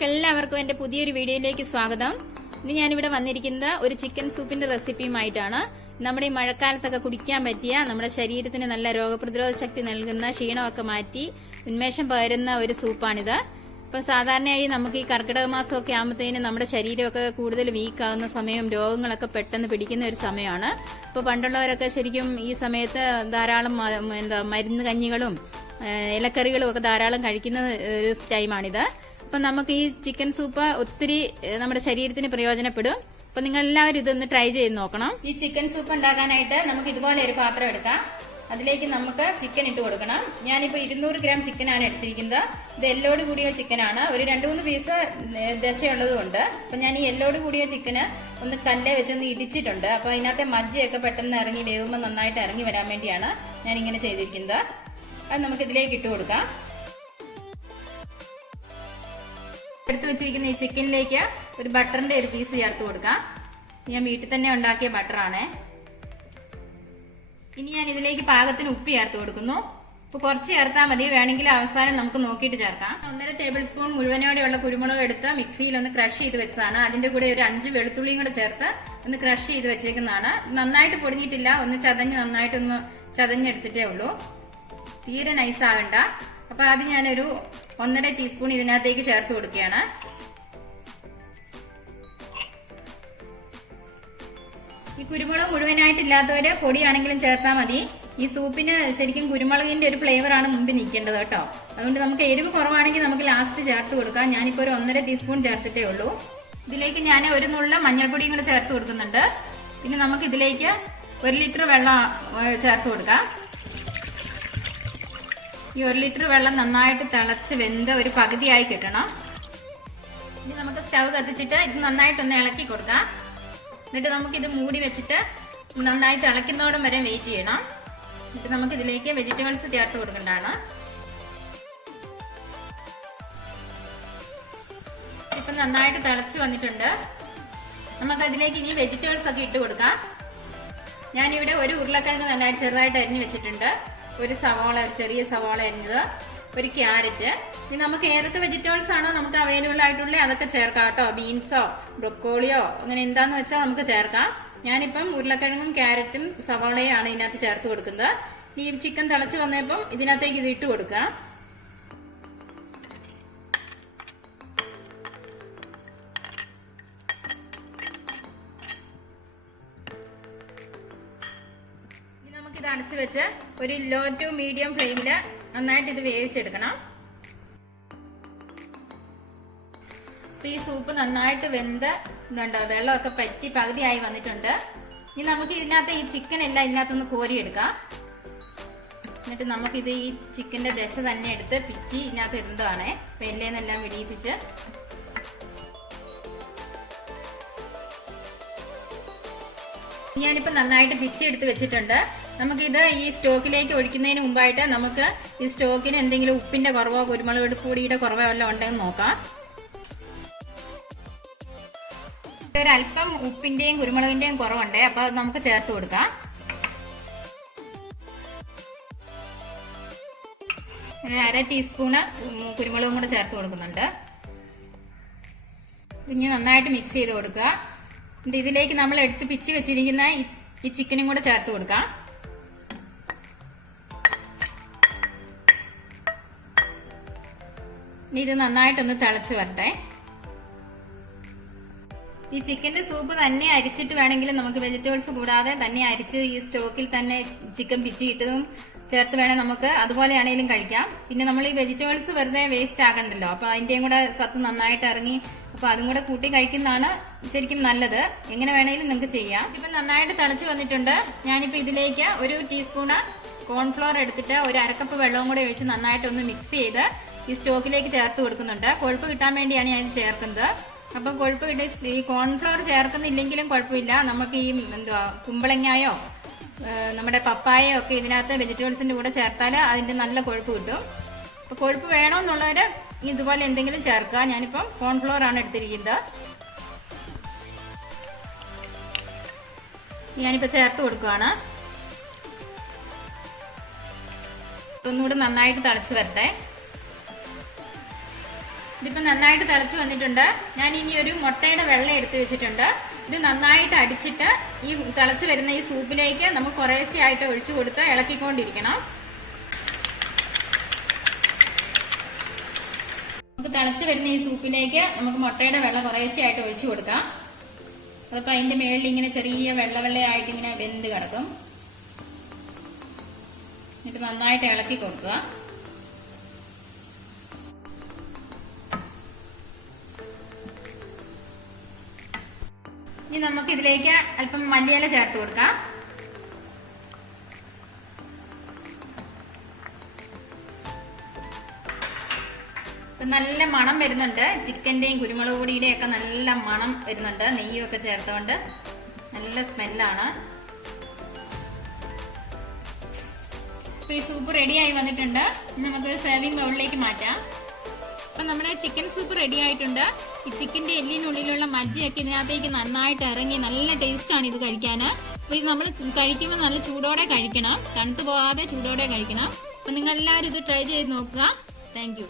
നിങ്ങൾക്കെല്ലാവർക്കും എൻ്റെ പുതിയൊരു വീഡിയോയിലേക്ക് സ്വാഗതം. ഇന്ന് ഞാനിവിടെ വന്നിരിക്കുന്നത് ഒരു ചിക്കൻ സൂപ്പിന്റെ റെസിപ്പിയുമായിട്ടാണ്. നമ്മുടെ ഈ മഴക്കാലത്തൊക്കെ കുടിക്കാൻ പറ്റിയ, നമ്മുടെ ശരീരത്തിന് നല്ല രോഗപ്രതിരോധ ശക്തി നൽകുന്ന, ക്ഷീണമൊക്കെ മാറ്റി ഉന്മേഷം പകരുന്ന ഒരു സൂപ്പാണിത്. ഇപ്പൊ സാധാരണയായി നമുക്ക് ഈ കർക്കിടക മാസമൊക്കെ ആകുമ്പോഴത്തേനും നമ്മുടെ ശരീരമൊക്കെ കൂടുതൽ വീക്കാകുന്ന സമയവും രോഗങ്ങളൊക്കെ പെട്ടെന്ന് പിടിക്കുന്ന ഒരു സമയമാണ്. ഇപ്പൊ പണ്ടുള്ളവരൊക്കെ ശരിക്കും ഈ സമയത്ത് ധാരാളം മരുന്ന് കഞ്ഞികളും ഇലക്കറികളും ഒക്കെ ധാരാളം കഴിക്കുന്ന ഒരു ടൈമാണിത്. അപ്പൊ നമുക്ക് ഈ ചിക്കൻ സൂപ്പ് ഒത്തിരി നമ്മുടെ ശരീരത്തിന് പ്രയോജനപ്പെടും. അപ്പൊ നിങ്ങൾ എല്ലാവരും ഇതൊന്ന് ട്രൈ ചെയ്ത് നോക്കണം. ഈ ചിക്കൻ സൂപ്പ് ഉണ്ടാക്കാനായിട്ട് നമുക്ക് ഇതുപോലെ ഒരു പാത്രം എടുക്കാം. അതിലേക്ക് നമുക്ക് ചിക്കൻ ഇട്ട് കൊടുക്കണം. ഞാനിപ്പോ 200 ഗ്രാം ചിക്കനാണ് എടുത്തിരിക്കുന്നത്. ഇത് എല്ലോട് കൂടിയ ചിക്കനാണ്. ഒരു 2-3 പീസ് ദശയുള്ളതുകൊണ്ട്. അപ്പൊ ഞാൻ ഈ എല്ലോട് കൂടിയ ചിക്കന് ഒന്ന് കല്ലേ വെച്ചൊന്ന് ഇടിച്ചിട്ടുണ്ട്. അപ്പൊ അതിനകത്തെ മജ്ജയൊക്കെ പെട്ടെന്ന് ഇറങ്ങി വേകുമ്പോൾ നന്നായിട്ട് ഇറങ്ങി വരാൻ വേണ്ടിയാണ് ഞാൻ ഇങ്ങനെ ചെയ്തിരിക്കുന്നത്. അത് നമുക്ക് ഇതിലേക്ക് ഇട്ട് കൊടുക്കാം. എടുത്തു വെച്ചിരിക്കുന്ന ഈ ചിക്കനിലേക്ക് ഒരു ബട്ടറിന്റെ ഒരു പീസ് ചേർത്ത് കൊടുക്കാം. ഞാൻ വീട്ടിൽ തന്നെ ഉണ്ടാക്കിയ ബട്ടറാണ്. ഇനി ഞാൻ ഇതിലേക്ക് പാകത്തിന് ഉപ്പ് ചേർത്ത് കൊടുക്കുന്നു. ഇപ്പൊ കുറച്ച് ചേർത്താൽ മതി, വേണമെങ്കിൽ അവസാനം നമുക്ക് നോക്കിയിട്ട് ചേർക്കാം. 1.5 ടേബിൾ സ്പൂൺ മുഴുവനോടെയുള്ള കുരുമുളക് എടുത്ത് മിക്സിയിൽ ഒന്ന് ക്രഷ് ചെയ്ത് വെച്ചതാണ്. അതിന്റെ കൂടെ ഒരു 5 വെളുത്തുള്ളിയും കൂടെ ചേർത്ത് ഒന്ന് ക്രഷ് ചെയ്ത് വെച്ചേക്കുന്നതാണ്. നന്നായിട്ട് പൊടിഞ്ഞിട്ടില്ല, ഒന്ന് നന്നായിട്ടൊന്ന് ചതഞ്ഞെടുത്തിട്ടേ ഉള്ളൂ. തീരെ നൈസ് ആകണ്ട. അപ്പൊ അത് ഞാനൊരു 1.5 ടീസ്പൂൺ ഇതിനകത്തേക്ക് ചേർത്ത് കൊടുക്കുകയാണ്. ഈ കുരുമുളക് മുഴുവനായിട്ടില്ലാത്തവര് പൊടിയാണെങ്കിലും ചേർത്താൽ മതി. ഈ സൂപ്പിന് ശരിക്കും കുരുമുളകിന്റെ ഒരു ഫ്ലേവർ ആണ് മുമ്പിൽ നിൽക്കേണ്ടത് കേട്ടോ. അതുകൊണ്ട് നമുക്ക് എരിവ് കുറവാണെങ്കിൽ നമുക്ക് ലാസ്റ്റ് ചേർത്ത് കൊടുക്കാം. ഞാനിപ്പോ ഒരു 1.5 ടീസ്പൂൺ ചേർത്തിട്ടേ ഉള്ളൂ. ഇതിലേക്ക് ഞാൻ ഒരു നുള്ള മഞ്ഞൾപ്പൊടിയും കൂടെ ചേർത്ത് കൊടുക്കുന്നുണ്ട്. പിന്നെ നമുക്ക് ഇതിലേക്ക് 1 ലിറ്റർ വെള്ളം ചേർത്ത് കൊടുക്കാം. ഈ 1 ലിറ്റർ വെള്ളം നന്നായിട്ട് തിളച്ച് വെന്ത് ഒരു പകുതിയായി കിട്ടണം. ഇനി നമുക്ക് സ്റ്റൗ കത്തിച്ചിട്ട് ഇത് നന്നായിട്ടൊന്ന് ഇളക്കി കൊടുക്കാം. എന്നിട്ട് നമുക്കിത് മൂടി വെച്ചിട്ട് നന്നായി തിളയ്ക്കുന്നതോടം വരെ വെയിറ്റ് ചെയ്യണം. എന്നിട്ട് നമുക്ക് ഇതിലേക്ക് വെജിറ്റബിൾസ് ചേർത്ത് കൊടുക്കേണ്ടതാണ്. ഇപ്പൊ നന്നായിട്ട് തിളച്ച് വന്നിട്ടുണ്ട്. നമുക്ക് അതിലേക്ക് ഇനി വെജിറ്റബിൾസ് ഒക്കെ ഇട്ട് കൊടുക്കാം. ഞാനിവിടെ ഒരു ഉരുളക്കിഴങ്ങ് നന്നായിട്ട് ചെറുതായിട്ട് അരിഞ്ഞു വെച്ചിട്ടുണ്ട്. ഒരു സവാള, ചെറിയ സവാള അരിഞ്ഞത്, ഒരു ക്യാരറ്റ്. ഇനി നമുക്ക് ഏതൊക്കെ വെജിറ്റബിൾസ് ആണോ നമുക്ക് അവൈലബിൾ ആയിട്ടുള്ള അതൊക്കെ ചേർക്കാം കേട്ടോ. ബീൻസോ ബ്രൊക്കോളിയോ അങ്ങനെ എന്താന്ന് വെച്ചാൽ നമുക്ക് ചേർക്കാം. ഞാനിപ്പം ഉരുളക്കിഴങ്ങും ക്യാരറ്റും സവാളയും ആണ് ഇതിനകത്ത് ചേർത്ത് കൊടുക്കുന്നത്. ഈ ചിക്കൻ തിളച്ച് വന്നപ്പം ഇതിനകത്തേക്ക് ഇത് ഇട്ട് കൊടുക്കാം. ഇത് അടച്ചു വെച്ച് ഒരു ലോ ടു മീഡിയം ഫ്ലെയിമില് നന്നായിട്ട് ഇത് വേവിച്ചെടുക്കണം. ഈ സൂപ്പ് നന്നായിട്ട് വെന്ത് ഇതുണ്ടോ, വെള്ളമൊക്കെ പറ്റി പകുതിയായി വന്നിട്ടുണ്ട്. ഇനി നമുക്ക് ഇതിനകത്ത് ഈ ചിക്കൻ എല്ലാം ഇതിനകത്തൊന്ന് കോരിയെടുക്കാം. എന്നിട്ട് നമുക്കിത് ഈ ചിക്കന്റെ ദശ തന്നെ എടുത്ത് പിച്ചി ഇതിനകത്ത് ഇടേണ്ടതാണ്. അപ്പൊ എല്ലേന്നെല്ലാം വെടിയിപ്പിച്ച് ഞാനിപ്പോ നന്നായിട്ട് പിച്ചി എടുത്ത് വെച്ചിട്ടുണ്ട്. നമുക്കിത് ഈ സ്റ്റോക്കിലേക്ക് ഒഴിക്കുന്നതിന് മുമ്പായിട്ട് നമുക്ക് ഈ സ്റ്റോക്കിന് എന്തെങ്കിലും ഉപ്പിന്റെ കുറവോ കുരുമുളക് പൊടിയുടെ കുറവോ വല്ലതും ഉണ്ടെന്ന് നോക്കാം. ഒരല്പം ഉപ്പിന്റെയും കുരുമുളകിന്റെയും കുറവുണ്ട്. അപ്പൊ അത് നമുക്ക് ചേർത്ത് കൊടുക്കാം. ഒരു 1/2 ടീസ്പൂണ് കുരുമുളകും കൂടെ ചേർത്ത് കൊടുക്കുന്നുണ്ട്. ഇനി നന്നായിട്ട് മിക്സ് ചെയ്ത് കൊടുക്കുക. ഇതിലേക്ക് നമ്മൾ എടുത്ത് പിച്ച് വെച്ചിരിക്കുന്ന ഈ ചിക്കനും കൂടെ ചേർത്ത് കൊടുക്കാം. ഇനി ഇത് നന്നായിട്ടൊന്ന് തിളച്ച് വരട്ടെ. ഈ ചിക്കന്റെ സൂപ്പ് തന്നെ അരിച്ചിട്ട് വേണമെങ്കിലും നമുക്ക് വെജിറ്റബിൾസ് കൂടാതെ തന്നെ അരിച്ച് ഈ സ്റ്റോക്കിൽ തന്നെ ചിക്കൻ പിച്ചിയിട്ടതും ചേർത്ത് വേണേൽ നമുക്ക് അതുപോലെയാണെങ്കിലും കഴിക്കാം. പിന്നെ നമ്മൾ ഈ വെജിറ്റബിൾസ് വെറുതെ വേസ്റ്റ് ആകണ്ടല്ലോ. അപ്പൊ അതിന്റെയും കൂടെ സത്ത് നന്നായിട്ട് ഇറങ്ങി അപ്പൊ അതും കൂടെ കൂട്ടി കഴിക്കുന്നതാണ് ശരിക്കും നല്ലത്. എങ്ങനെ വേണമെങ്കിലും നിങ്ങൾക്ക് ചെയ്യാം. ഇപ്പൊ നന്നായിട്ട് തിളച്ച് വന്നിട്ടുണ്ട്. ഞാനിപ്പോ ഇതിലേക്ക് 1 ടീസ്പൂണ് കോൺഫ്ലോർ എടുത്തിട്ട് ഒരു 1/2 കപ്പ് വെള്ളവും കൂടെ ഒഴിച്ച് നന്നായിട്ടൊന്ന് മിക്സ് ചെയ്ത് ഈ സ്റ്റോക്കിലേക്ക് ചേർത്ത് കൊടുക്കുന്നുണ്ട്. കൊഴുപ്പ് കിട്ടാൻ വേണ്ടിയാണ് ഞാൻ ഇത് ചേർക്കുന്നത്. അപ്പൊ കൊഴുപ്പ് കിട്ടി ഈ കോൺഫ്ലോർ ചേർക്കുന്നില്ലെങ്കിലും കുഴപ്പമില്ല. നമുക്ക് ഈ കുമ്പളങ്ങായോ നമ്മുടെ പപ്പായയോ ഒക്കെ ഇതിനകത്ത് വെജിറ്റബിൾസിന്റെ കൂടെ ചേർത്താൽ അതിന്റെ നല്ല കൊഴുപ്പ് കിട്ടും. അപ്പൊ കൊഴുപ്പ് വേണമെന്നുള്ളവര് ഇതുപോലെ എന്തെങ്കിലും ചേർക്കുക. ഞാനിപ്പം കോൺഫ്ലോർ ആണ് എടുത്തിരിക്കുന്നത്. ഞാനിപ്പോ ചേർത്ത് കൊടുക്കുകയാണ്. ഒന്നുകൂടെ നന്നായിട്ട് തിളച്ച് വരട്ടെ. ഇതിപ്പോൾ നന്നായിട്ട് തിളച്ച് വന്നിട്ടുണ്ട്. ഞാൻ ഇനി ഒരു മുട്ടയുടെ വെള്ളം എടുത്ത് വെച്ചിട്ടുണ്ട്. ഇത് നന്നായിട്ട് അടിച്ചിട്ട് ഈ തിളച്ച് വരുന്ന ഈ സൂപ്പിലേക്ക് നമുക്ക് കുറേശ്ശെയായിട്ട് ഒഴിച്ചു കൊടുത്ത് ഇളക്കിക്കൊണ്ടിരിക്കണം. നമുക്ക് തിളച്ച് വരുന്ന ഈ സൂപ്പിലേക്ക് നമുക്ക് മുട്ടയുടെ വെള്ളം കുറേശ്ശെയായിട്ട് ഒഴിച്ചു കൊടുക്കാം. അതപ്പോൾ അതിന്റെ മേളിൽ ഇങ്ങനെ ചെറിയ വെള്ളയായിട്ട് ഇങ്ങനെ വെന്ത് കിടക്കും. എന്നിട്ട് നന്നായിട്ട് ഇളക്കി കൊടുക്കുക. ഇനി നമുക്ക് ഇതിലേക്ക് അല്പം മല്ലിയില ചേർത്ത് കൊടുക്കാം. നല്ല മണം വരുന്നുണ്ട്. ചിക്കന്റെയും കുരുമുളക് പൊടിയുടെയും ഒക്കെ നല്ല മണം വരുന്നുണ്ട്. നെയ്യും ഒക്കെ ചേർത്തോണ്ട് നല്ല സ്മെല്ലാണ്. അപ്പൊ ഈ സൂപ്പ് റെഡിയായി വന്നിട്ടുണ്ട്. ഇനി നമുക്ക് സെർവിങ് ബൗളിലേക്ക് മാറ്റാം. അപ്പൊ നമ്മുടെ ചിക്കൻ സൂപ്പ് റെഡി ആയിട്ടുണ്ട്. ഈ ചിക്കന്റെ എല്ലിനുള്ളിലുള്ള മജ്ജയൊക്കെ ഇതിനകത്തേക്ക് നന്നായിട്ട് ഇറങ്ങി നല്ല ടേസ്റ്റ് ആണ് ഇത് കഴിക്കാൻ. ഇത് നമ്മൾ കഴിക്കുമ്പോൾ നല്ല ചൂടോടെ കഴിക്കണം, തണുത്തു പോകാതെ ചൂടോടെ കഴിക്കണം. അപ്പൊ നിങ്ങൾ എല്ലാവരും ഇത് ട്രൈ ചെയ്ത് നോക്കുക. Thank you.